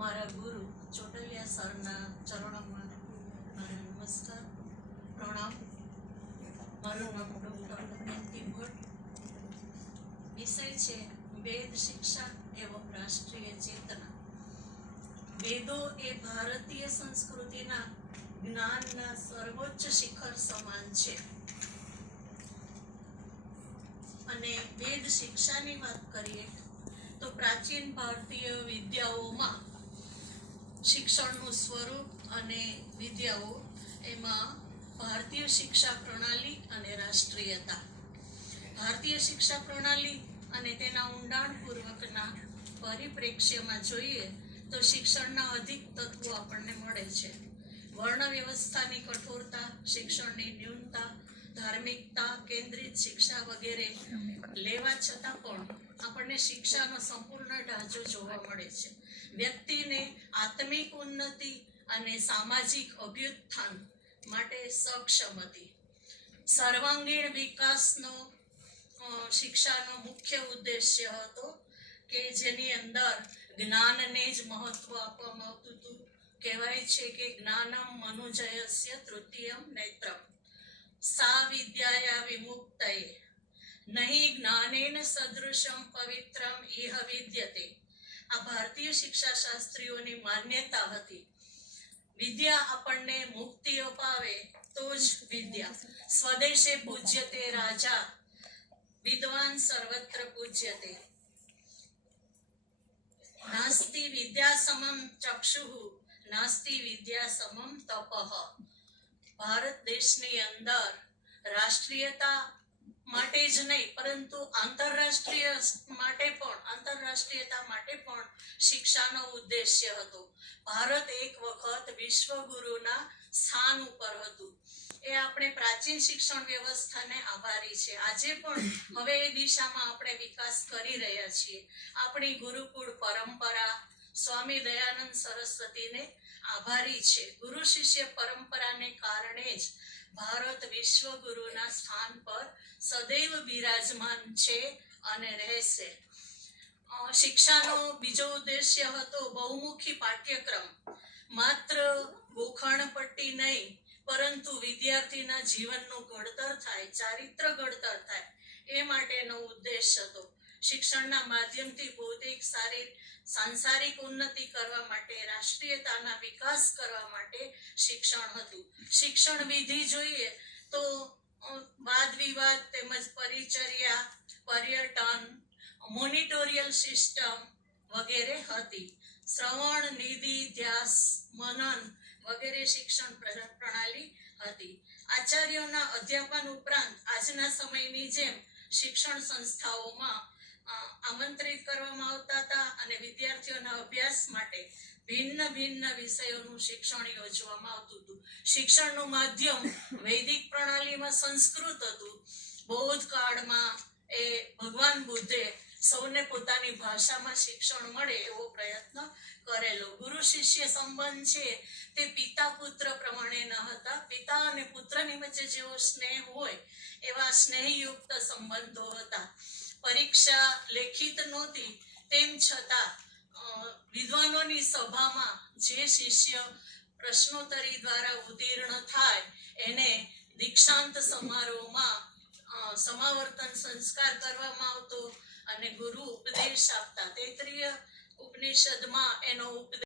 મારા ગુરુ ચોટલિયા સરના ચરણોમાં મારા નમસ્કાર, પ્રણામ. મારું નામ ડૉક્ટર દમયંતી ભટ્ટ. વિષય છે વેદ શિક્ષા એવં રાષ્ટ્રીય ચેતના. વેદો એ ભારતીય સંસ્કૃતિના જ્ઞાનના સર્વોચ્ચ શિખર સમાન છે. અને વેદ શિક્ષાની વાત કરીએ તો પ્રાચીન ભારતીય વિદ્યાઓમાં શિક્ષણનું સ્વરૂપ અને વિદ્યાઓ એમાં ભારતીય શિક્ષા પ્રણાલી અને રાષ્ટ્રીયતા. ભારતીય શિક્ષા પ્રણાલી અને તેના ઊંડાણપૂર્વકના પરિપ્રેક્ષ્યમાં જોઈએ તો શિક્ષણના અધિક તત્વો આપણને મળે છે. વર્ણ વ્યવસ્થાની કઠોરતા, શિક્ષણની ન્યૂનતા, ધાર્મિકતા કેન્દ્રિત શિક્ષા વગેરે લેવા છતાં પણ આપણને શિક્ષાનો સંપૂર્ણ ઢાંચો જોવા મળે છે. વ્યક્તિને આત્મિક ઉન્નતિ અને સામાજિક અભ્યુત્થાન માટે સક્ષમ હતી. સર્વાંગીણ વિકાસનો શિક્ષાનો મુખ્ય ઉદ્દેશ્ય હતો કે જેની અંદર જ્ઞાનને જ મહત્વ આપવામાં આવતું હતું. કહેવાય છે કે જ્ઞાનમ મનુજયસ્ય તૃતીયમ નેત્રમ સા વિદ્યાયા વિમુક્તયે નહીં જ્ઞાનેન સદૃશમ પવિત્રમ ઇહ વિદ્યતે. આ ભારતીય શિક્ષા શાસ્ત્રીઓની માન્યતા હતી. વિદ્યા આપણને મુક્તિ અપાવે તો જ વિદ્યા. સ્વદેશે પૂજ્યતે રાજા, વિદ્વાન સર્વત્ર પૂજ્યતે. નાસ્તિ વિદ્યા સમમ ચક્ષુઃ, નાસ્તિ વિદ્યા સમમ તપઃ. ભારત દેશની અંદર રાષ્ટ્રીયતા માટે જ નહીં પરંતુ આંતરરાષ્ટ્રીયતા માટે પણ શિક્ષાનો ઉદ્દેશ્ય હતો. ભારત એક વખત વિશ્વગુરુના સ્થાન ઉપર હતું. એ આપણે પ્રાચીન શિક્ષણ વ્યવસ્થાને આભારી છે. આજે પણ હવે એ દિશામાં આપણે વિકાસ કરી રહ્યા છીએ. આપણી ગુરુકુળ પરંપરા સ્વામી દયાનંદ સરસ્વતીને આભારી છે. ગુરુ શિષ્ય પરંપરાને કારણે જ ભારત વિશ્વગુરુના સ્થાન પર સદૈવ બિરાજમાન છે અને રહેશે. શિક્ષાનો બીજો ઉદ્દેશ્ય હતો બહુમુખી પાઠ્યક્રમ. માત્ર ગોખણપટ્ટી નહીં પરંતુ વિદ્યાર્થીના જીવનનું ઘડતર થાય, ચારિત્ર ઘડતર થાય એ માટેનો ઉદ્દેશ હતો. શિક્ષણના માધ્યમથી ભૌતિક, શારીરિક, સાંસારિક ઉન્નતિ કરવા માટે, રાષ્ટ્રીયતાના વિકાસ કરવા માટે શિક્ષણ હતું. શિક્ષણ વિધિ જોઈએ તો વાદ વિવાદ તેમજ પરિચર્યા, પર્યટન, મોનિટોરિયલ સિસ્ટમ વગેરે હતી. શ્રવણ, નિધિ, ધ્યાસ, મનન વગેરે શિક્ષણ પ્રણાલી હતી. આચાર્યોના અધ્યાપન ઉપરાંત આજના સમયની જેમ શિક્ષણ સંસ્થાઓમાં આમંત્રિત કરવામાં આવતા હતા અને વિદ્યાર્થીઓના અભ્યાસ માટે ભિન્ન ભિન્ન વિષયોનું શિક્ષણ યોજવામાં આવતું હતું. શિક્ષણનું માધ્યમ વૈદિક પ્રણાલીમાં સંસ્કૃત હતું. બૌદ્ધ કાળમાં એ ભગવાન બુદ્ધે સૌને પોતાની ભાષામાં શિક્ષણ મળે એવો પ્રયત્ન કરેલો. ગુરુ શિષ્ય સંબંધ છે તે પિતા પુત્ર પ્રમાણે ન હતા. પિતા અને પુત્રની વચ્ચે જેવો સ્નેહ હોય એવા સ્નેહયુક્ત સંબંધો હતા. પરીક્ષા લેખિત નહોતી, તેમ છતાં વિદ્વાનોની સભામાં જે શિષ્ય પ્રશ્નોત્તરી દ્વારા ઉત્તીર્ણ થાય એને દીક્ષાંત સમારોહમાં સમાવર્તન સંસ્કાર કરવામાં આવતો અને ગુરુ ઉપદેશ આપતા. તૈત્રીય ઉપનિષદમાં એનો ઉપદેશ